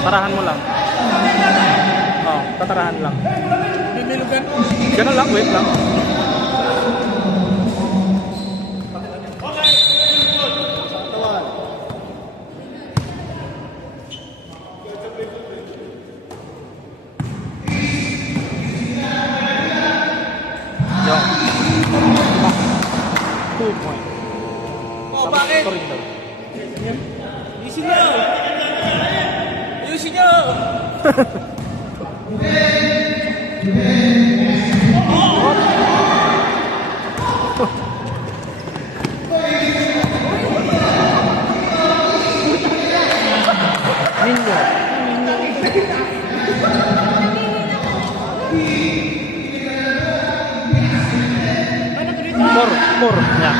Tarahan mo lang. Oh, tatarahan lang. Bimilugan. Ganun lang, wait lang. Yo. 2 point. Oh, bakit? Ayusin niyo! Ayusin niyo! Ninyo. Four. Yeah.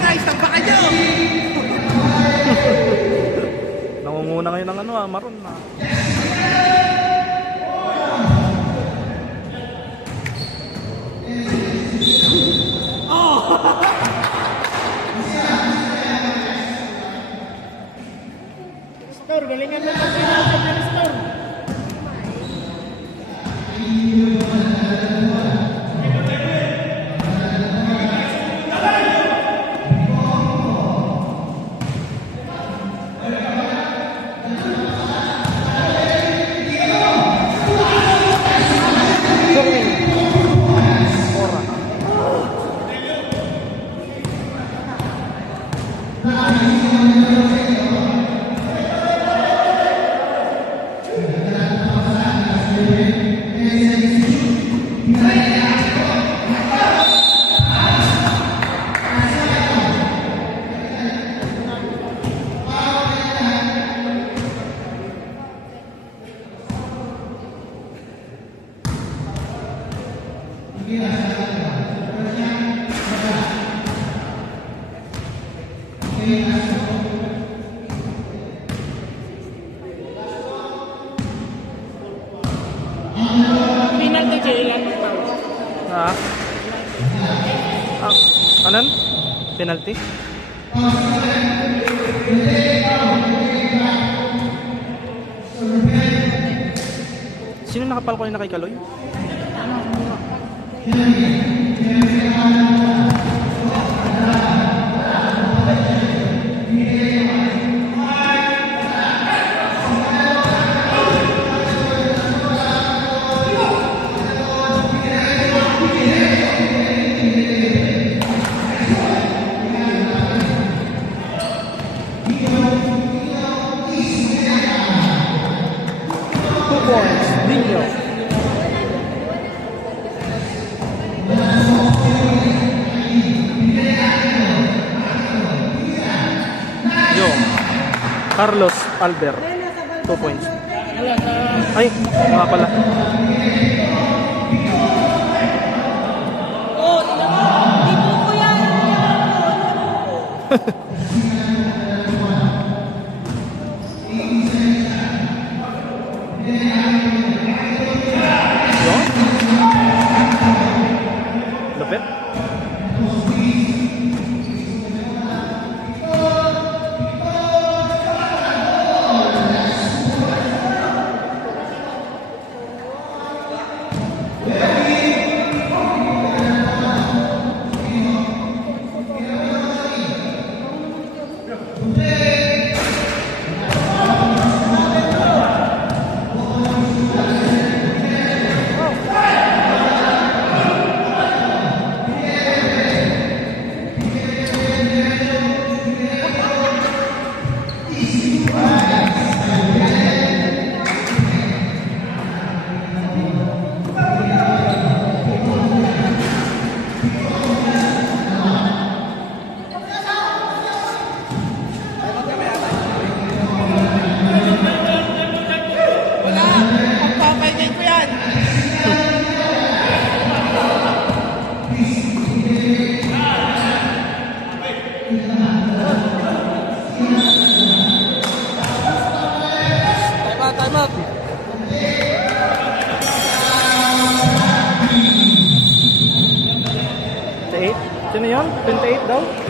Nice! Tagpakan niyo! Nangunguna ngayon ng ano maroon na. Store, galingan mo ng store. Penalty kayo ilan ng tao? Anan? Penalty? Sino nakapal ko na kay Kaloy? Ninyo. Yo. Carlos Albert. 2 points. Ay, mga pala. Oh, tipo ko yan. Yo. Lupit. Time out, time out. 28? Sino yun? 28 daw?